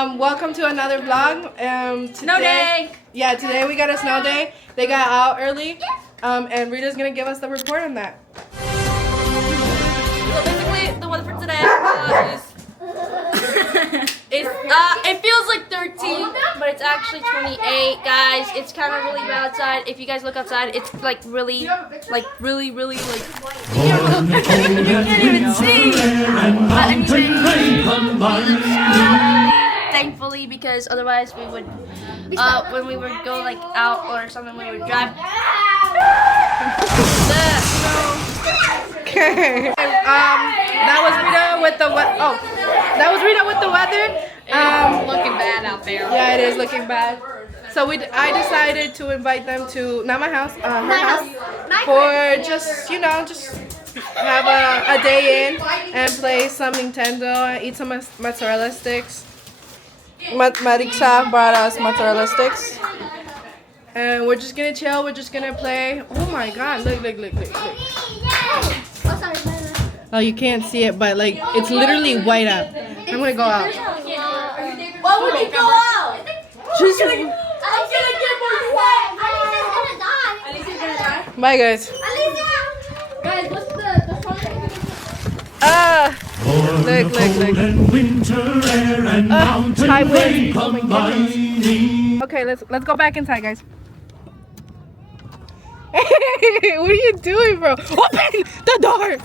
Welcome to another vlog. Snow day! Yeah, today we got a snow day. They got out early. And Rita's gonna give us the report on that. So basically, the weather for today it feels like 13, but it's actually 28, guys. It's kind of really bad outside. If you guys look outside, it's like really like you can't even see. Thankfully, because otherwise we would, when we would go like out or something, we would drive. Okay. That was Rita with the weather. It's looking bad out there. Yeah, it is looking bad. So I decided to invite them to not my house, her house, for just have a day in and play some Nintendo and eat some mozzarella sticks. Marixa brought us mozzarella sticks. And we're just gonna chill, we're just gonna play. Oh my god, look. Oh, you can't see it, but like, it's literally white out. I'm gonna go out. Why would you go out? Just, I'm gonna get more wet. Alicia's gonna die. bye guys. Guys, what's the Look. High wind. Oh my goodness. Okay, let's go back inside, guys. Hey, what are you doing, bro? Open the door.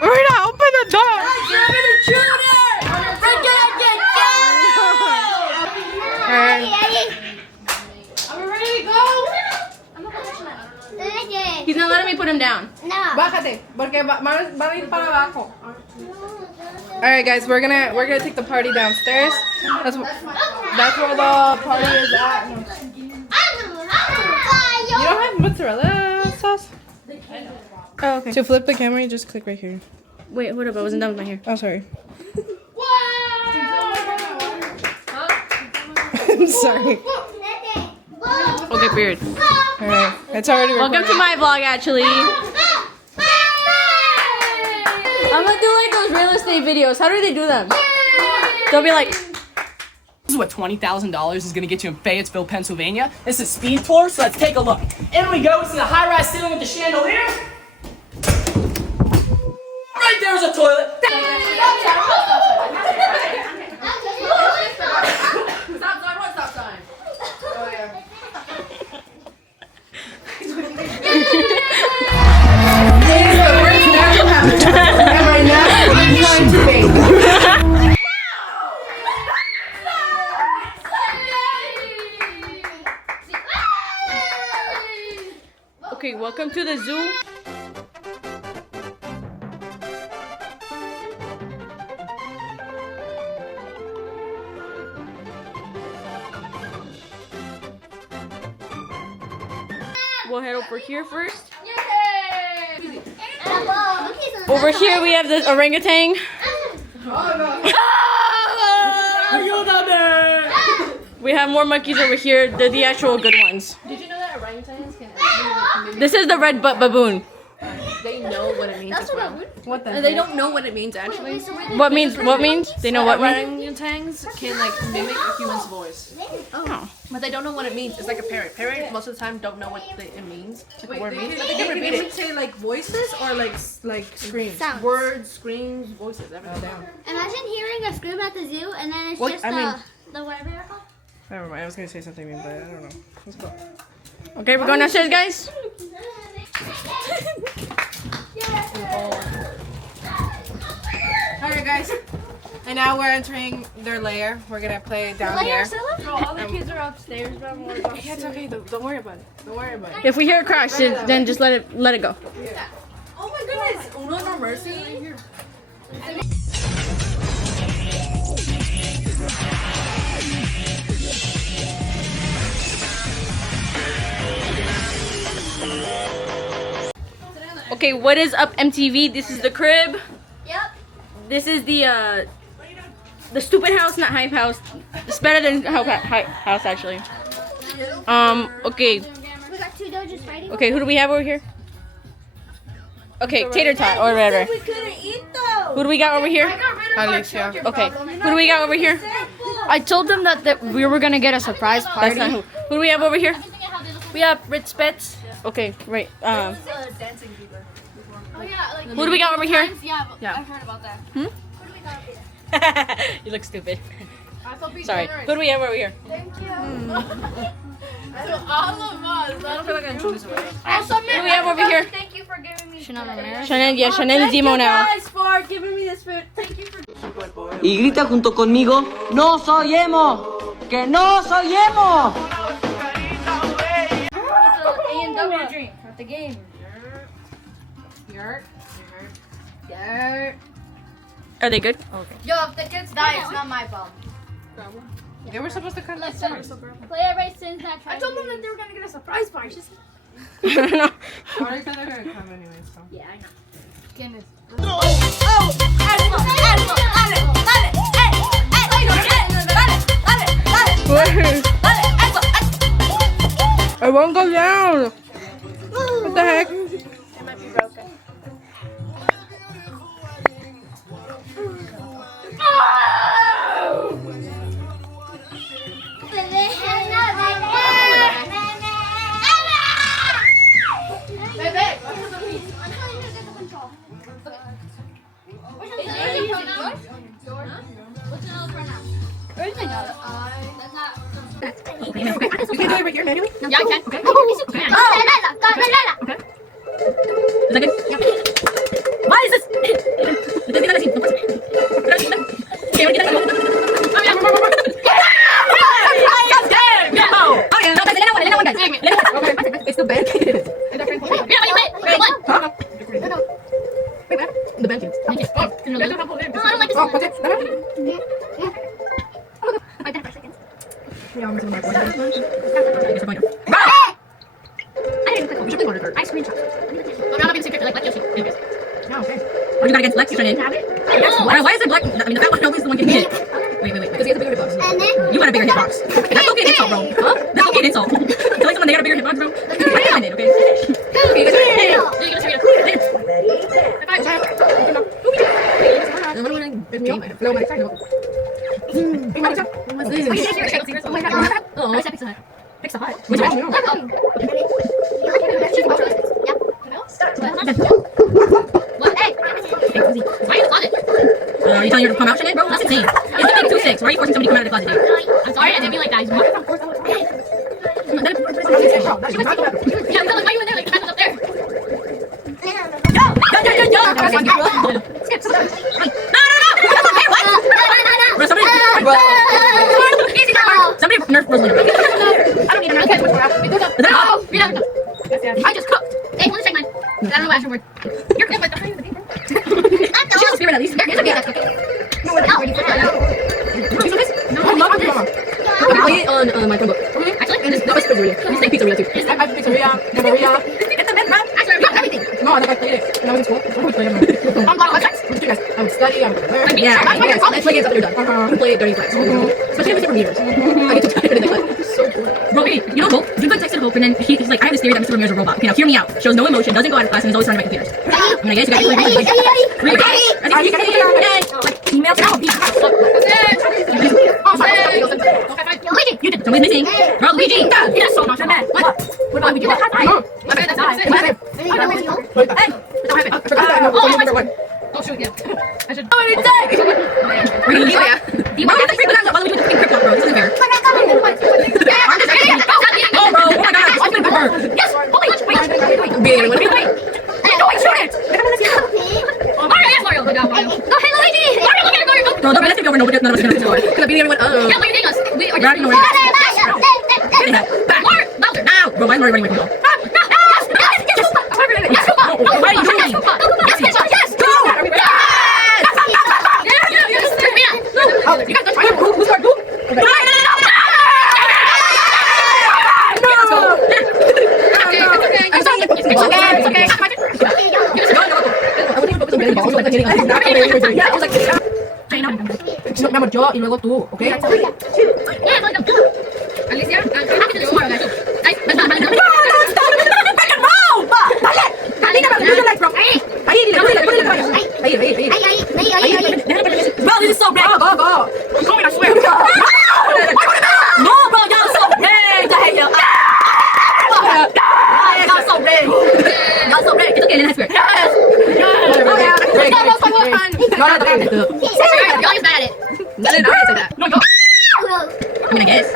Rita, open the door. You're an intruder. We're gonna get Alright. Are we ready to go? He's not letting me put him down. Bájate, porque van a ir para abajo. Alright, guys, we're gonna take the party downstairs. That's where the party is at. You don't have mozzarella sauce? Oh, okay. To flip the camera, you just click right here. Wait, hold up, I wasn't done with my hair. Oh, sorry. I'm sorry. Okay, period. Alright, it's already recording. Welcome to my vlog, actually. I'm gonna do like those real estate videos. How do they do them? They'll be like, this is what $20,000 is going to get you in Fayetteville, Pennsylvania. This is Speed Tour, so let's take a look. In we go. We see the high-rise ceiling with the chandelier. Right there's a toilet. Stop sign. What stop sign? Oh yeah. okay, welcome to the zoo. We'll head over here first. Yay! Over here we have the orangutan. We have more monkeys over here. They're the actual good ones. Did you know that orangutans can actually This is the red butt baboon. they know what it means as well. What the They don't know what it means actually. What means? They know what means? Orangutans can like mimic a human's voice. Oh. But they don't know what it means. It's like a parrot. Parrot most of the time don't know what it means. Like Wait, a word they means. can, But they they can can repeat even it. say like voices or like screams. Words, screams, voices, everything. Down. Imagine hearing a scream at the zoo and then it's What? just I mean- the whatever they're called. Never mind. I was gonna say something mean, but I don't know. Let's go. Okay, we're going downstairs, guys. Alright, guys. And now we're entering their lair. We're gonna play down here. Bro, all the kids are upstairs, but I'm worried about Yeah, it's okay. Don't worry about it. Don't worry about it. If we hear a crash, then just let it go. Oh my goodness! Uno no mercy. Okay, what is up, MTV? This is the crib. Yep. This is the stupid house, not hype house. It's better than hype house actually. Okay. We got two doges fighting. Okay, who do we have over here? Okay, tater tot or whatever. We couldn't eat those. Who do we got over here? Alicia. Okay. Who do we got over here? I told them that we were gonna get a surprise party. That's not who. Who do we have over here? We have Ritz Pets. Okay, right. Who do we got over here? Yeah. I've heard about that. You look stupid. Sorry. Who do we have over here? All of us. I don't feel like I choose away. Who do we have over here? Thank you for giving me Chanel. Chanel, yeah, Chanel is Demo now. for giving me this food. Thank you for. Y grita junto conmigo, ¡no soy emo! ¡Que no soy emo! A&W drink at the game. Are they good? Yo, if the kids die, it's not my problem. They were supposed to come last summer. Play everybody since that. I told them that they were gonna get a surprise party. She's Or they said they're gonna come anyway, so. yeah, I know. Goodness. It won't go down. What the heck? It might be broken. You can do it right here manually? Yeah, I can. Okay. Is that good? Yeah. Why is this? It's the bad kids. The bad kids. I don't like this Oh, one. what's it? Right there for a second. I screenshot. I'm not being secret like Yoshi. Anyways. Oh, okay. What do you got against Lex? You're trying in. Why is it black? I mean, the fat one always the one getting hit. Wait. Because he has a bigger hitbox. And then You got a bigger hitbox. That's okay, insult, bro. Huh? That's okay, insult. Telling someone they got a bigger hitbox, bro. I find it, okay? Okay, guys. What's this? oh my god. Oh, Pizza Hut. Pizza Hut. Which one? What? Hey. Why are you closet? Are you telling her to come out, Shannon, bro? That's insane. It's like 2-6. Why are you forcing somebody to come out of the closet, dude? I'm sorry, I didn't mean like that. Yeah, Yeah, no, like, why are you in there? Like, the up there. Somebody nerf Rosalie. I don't need a nerf. I just cooked. Hey, let's check mine. I don't know afterward. You're good with the She has a spirit at least. It's okay, that's okay. No, I'm not going to play it on my Chromebook. Actually, And it's pizzeria. It's like pizzeria too. I have pizzeria, Gamboria. it's the best, bro. Actually, I got everything. No, I never played it. When I was in school. I would play it. On bottom websites. What did you guys? I would study. I would learn. Yeah, I play games after you're done. I play it during class. Especially if it's for meters. I get to type it in the class. So cool. Bro, hey, you know Hope? Dude texted Hope and then he's like, I have this theory that Mr. Ramirez is a robot. Okay, now hear me out. Shows no emotion, doesn't go out of class, and is always surrounded by computers. I mean, I guess you guys like email now. Luigi. You did. Somebody's missing. Bro, Luigi. That's so much. What? What about Luigi? What? Oh shoot, yeah. I should. Do you want to freak out? What do we do with the crypto, bro? This isn't fair. Oh, bro. Oh my god. I'm gonna go her. Yes. Holy shit. Wait. No, wait, shoot it. Mario, yes, Mario. Good job, Mario. No, hey, Luigi. Mario, look at Mario. Bro, don't let us go over. None of us are gonna do it. Could I be the only one? Yeah, but you're taking us. We are You're already knowing. Back. Bowser. Ow. Bro, why is Mario running away from the ball? What are you doing? Who's part 2? Nomor yo y luego tú, ¿ok? Alicia, happy to do Mario, guys. Ahí, dile, ahí. Bro, this is so bad. Go. Yes! Yes! No, no, no. Y'all is bad at it. No, I didn't say that. No. I mean, I guess.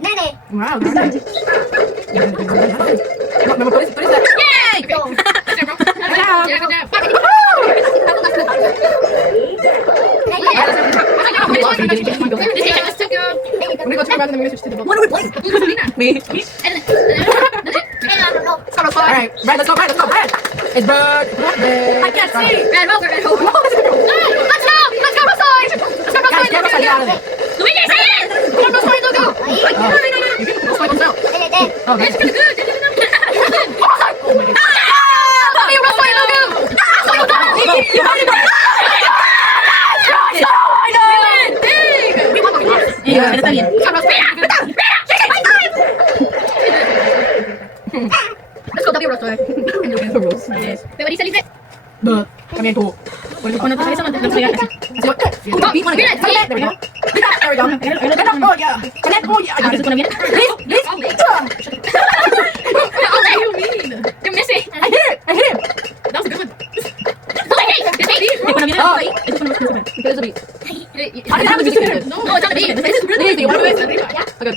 Nene. Wow, nice. No, no, put it that. Yay! I'm gonna go turn around and then we're gonna switch to the book. What are we playing? Me. Alright, Brad, let's go, Brad, let's go, Brad. It's bird. I can't see. Red Rover, Red Rover. Let's go! Let's go, Rosoy! Let's go, Guys, Rosoy! get Rosoy out of there. Luigi, say it! Come on, Rosoy, go, go! Rosoy comes out. Oh, guys. Good. Come here, Rosoy, go, go! Yeah, está bien. Let's go, W, Rosoy. ¿Te venís a libre? But, también tú. Cuando te salgas, no te pegas así. There we go. There we go. Oh, yeah. Oh, yeah. ¿Se pone bien? You're missing. I hit it. I hit him. That was a good one. Hey, ¿Se pone bien? Oh. Eso fue lo que se Because of me. I didn't have the music. No, it's on the beat. This is really You want to easy. do it? Okay.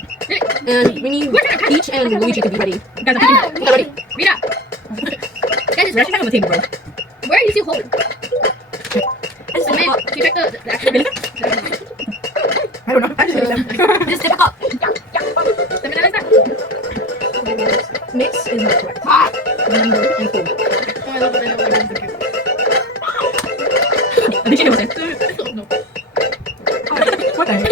And we need Peach and Luigi to be ready. Guys, I'm Yeah, ready? Rita. Guys, we're actually back on the table, bro. Where are you still holding? This is man. You check the I don't know. I just hit them. This is difficult. Mix is not correct. Number and four. Oh, I love it. I know what it is. I think she knows it. What the heck?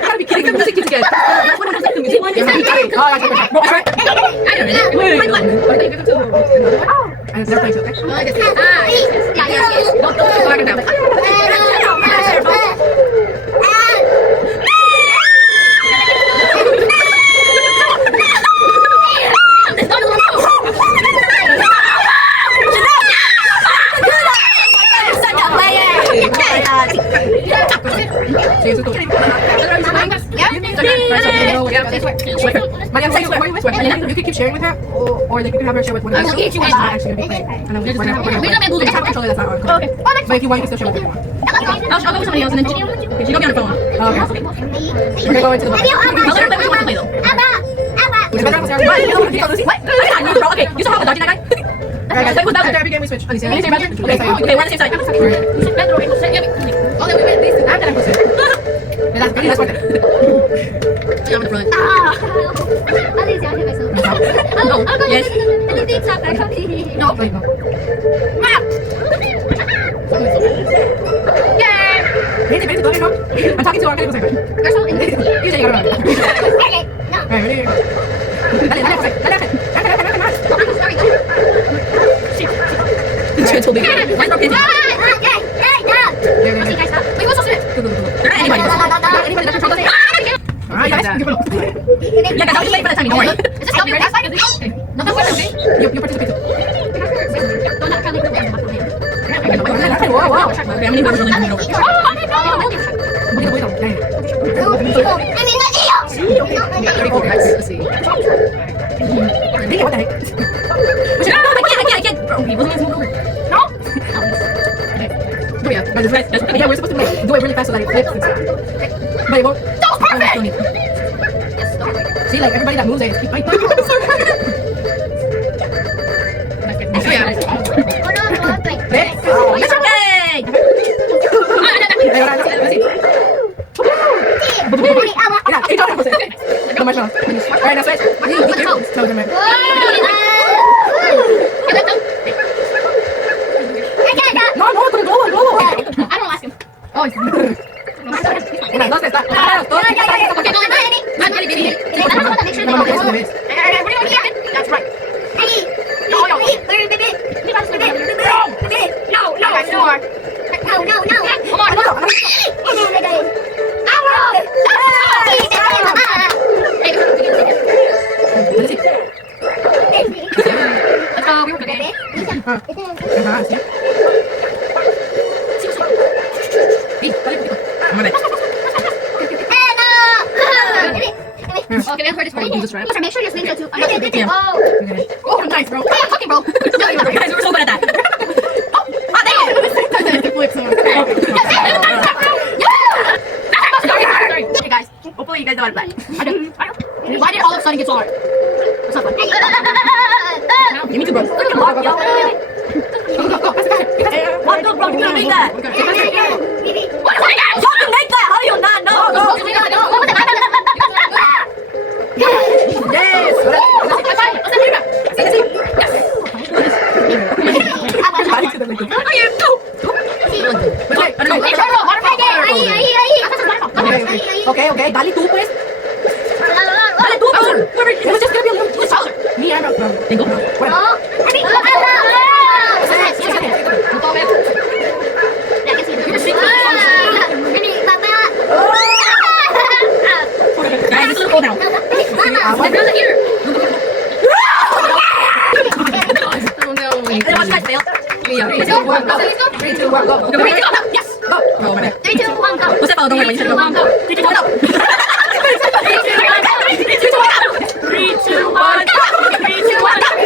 Gotta be kidding. The music keeps again. Oh, that's right. No, that's right. I don't know. And they're playing too, okay? Oh, I guess it. Yes. Don't flag it down. You can keep sharing with her, or like you can have her share with one of us. It's not actually gonna be playing. I know we're gonna control that's not on. Okay. But if you want, you can still share with everyone. I'll go with somebody else and then she go be on the phone. Okay. We're gonna go into the book. I'll let her play what she wants to play though. Which better upstairs? What? I know, bro. Okay, you saw how the dodging that guy? Alright, guys. Wait, without every game we switch. Okay, we're on the same side. Oh, then we went this. I'm gonna go switch. Yeah, that's good. That's worth it. I'm the front. Oh, yes. No. Wait, no. Ready, go ahead, go. I'm talking to her. I'm gonna go second. You say you gotta go. Alright, ready? Dale, Gentle baby. Why not? Anybody that controls us? Alright, guys. Give it up. Yeah, guys, I'll just wait for the timing. Don't worry. Is this helping your side? No, no, okay. You participate. Don't have to Wow, wow. Okay, I'm gonna go really moving over. Let's see. What the heck? I can't. Bro, he wasn't moving over. Oh yeah, but yeah, we're supposed to do it really fast so that it flips and stuff. But it won't. See, like everybody that moves it, keep fighting. It's okay. No más, no. Alright, now switch. No, never mind. No, go. I don't ask him. Oh, una, dos, tres, está. That's right. Ajá, sí. Sí, dale poquito. Okay, we have heard this right. Use this right. Make sure your sleeves are too. Yeah. Oh, I'm nice, bro. Hey, I'm fucking bro. Guys, we're so good at that. Oh, dang it. Flip some. Hey guys, hopefully you guys know how to play. I do. Why did all of a sudden get so hard? It's not fun. Give me two, bro. What the bro? You gonna make that? Fucking make that! How do you not know? Okay, dale tú, pues. Dale tú, Bowser. It was just gonna be a little Bowser. Me, I'm not. Then go. Guys, it's a little cold now. What goes here? Oh no. Watch guys fail. 3, 2, 1, go. 3, 2, 1, go. Yes. Go. Go, my bad. 3, 2, 1, go. What's that? Oh, don't worry. 3, 2, 1, go. 3, 2, 1, go. 3, 2, 1, go. 3, 2, 1, go. 3, 2, 1, go.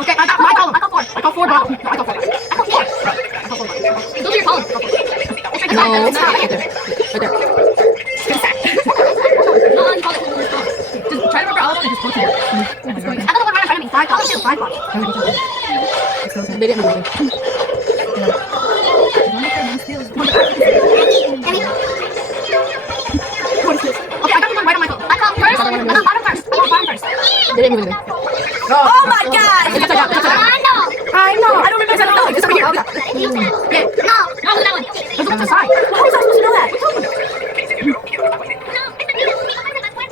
Okay, I got my column. I got 4. I got 4 bottles. No, I got 4. I got 4. I got 4. Those are your columns. No, it's not. Right there. Right there. No, you call it. Just try to remember all of them and just go to it. I got the one right in front of me. 5 columns. 5 bottles. They didn't move me. Okay, I got the one right on my column. I got first. I got bottom first. I got bottom first. They didn't move me. Oh my god! I know. I don't remember that. No, it's over here. Yeah. No, not that one. It's on the side. How was I supposed to know that?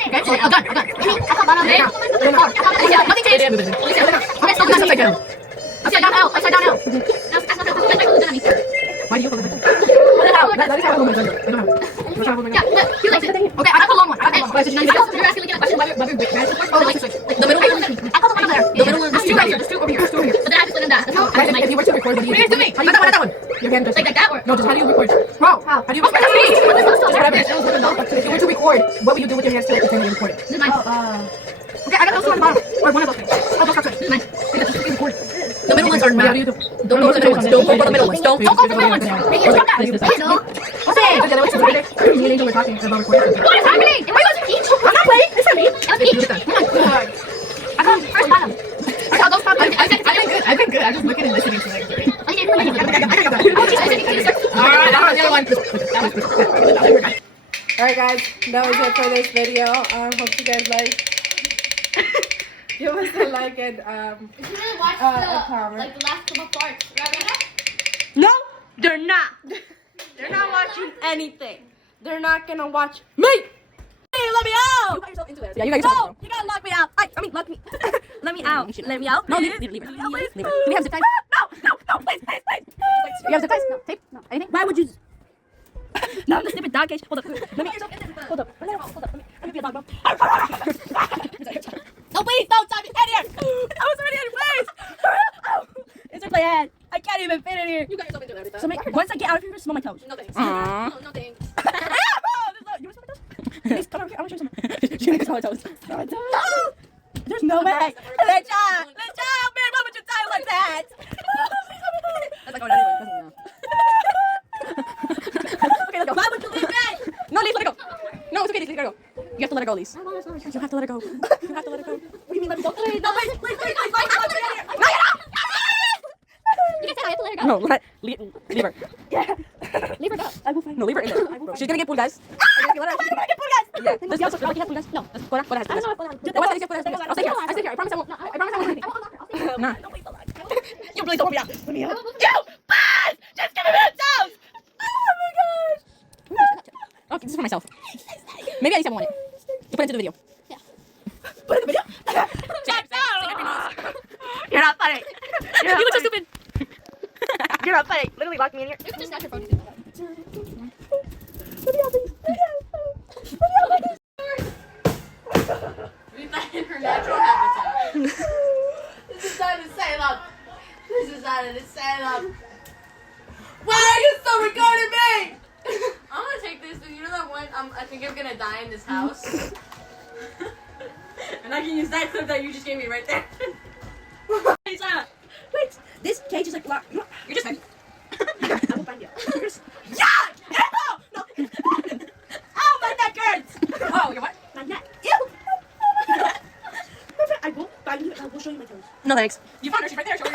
Okay, so I'm done. I got bottom there. Nothing changed. Okay, so Upside down. upside down L. Upside down L. Why do you hold it? That is how I hold my gun. I don't have it. That's how I hold my gun. Yeah, he likes it. Okay, I got the long one. I got the long one. You're asking like a question whether big man should switch or like to switch. The middle one. I got the one over there. The middle one. There's 2 right here. There's 2 over here. There's 2 over here. But then I have to split in that. That's how I If you were to record, what do you do? Here's to me. How do you that one? Your hand just like that or no, just how do you record? Bro, how do you record? that's me. Just whatever. If you were to record, what would you do with your hands to like pretend you're recording? This is mine. Okay, I got those 2 on the bottom. Or one of those things. Oh, those are good. This is mine. The middle ones are mine. How do you do? Don't go for the middle ones. Don't go for the middle ones. Don't Don't go for the middle ones. Make it drop that. What's it? Me and Angel were talking about recording. What is happening? Why was it peach? I'm not playing. It's not me. It was peach. I got first bottom. I got those top. I've been good. I'm just looking and listening to like. Alright, The other one. Alright guys, that was it for this video. Hope you guys like. Give us a like and You really watch a comment. like the last couple parts, right, Rita? No, they're not. They're not watching anything. They're not gonna watch me. Hey, let me out! You got yourself into it. Yeah, you got yourself. No, you gotta lock me out. I mean, lock me. Let me out. Let me out. No, leave it. Leave it. Do we have zip ties? No, please. You have zip ties? No, tape? No, anything? Why would you? No, I'm the stupid dog cage. Hold up. Let me. Hold up. Let me be a dog, bro. No, please, don't touch me. Head here. I was already on your face. It's my head. I can't even fit in here. You got yourself into everything. So once I get out of here, smell my toes. No thanks. Aww. No thanks. You want to smell my toes? Please, come over here. I want to show you something. She can smell my toes. Smell my toes. There's no way. Rita, man, why would you tie like that? That's like, oh, anyway. Okay, let go. Why would you leave me? No, Lise, let it go. No, it's okay, Lise, let it go. You have to let it go, Lise. You have to let it go. You have to let it go. What do you mean let it go? No, please. No, you're not. You can say I have to let her go. No, leave her. Yeah. Leave her go. I will find. No, leave her in there. She's gonna get pulled, guys. She's gonna get pulled, guys. Yeah. Does you also get pulled, guys? No. What has pulled, guys? I'll stay here. I'll stay here. I promise I won't. I promise I won't. Nah. You really don't want me out. Let me out. You buzz! Just give me the toes! Oh my gosh. Okay, this is for myself. Maybe I need to want it. You put it into the video. Yeah. Put it in the video? You're not funny. You look so stupid. You're not funny. Literally locked me in here. You can just snap your phone. Rita in her natural habitat. This is not a setup. This is not a setup. Why are you still recording me? I'm gonna take this. You know that one? I think I'm gonna die in this house. And I can use that clip that you just gave me right there. Wait, this cage is like locked. You're just heavy. I will find you. Yeah! Ew! No. Ow, my neck hurts! Oh, your what? My neck. Ew! I will find you and I will show you my toes. No thanks. You found her, she's right there, show her.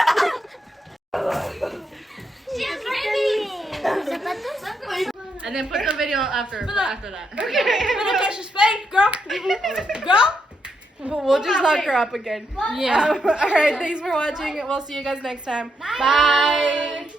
She's ready. And then put the video after that. Catch your space, girl. Girl. We'll just lock her up again. Yeah. All right. Thanks for watching. We'll see you guys next time. Bye.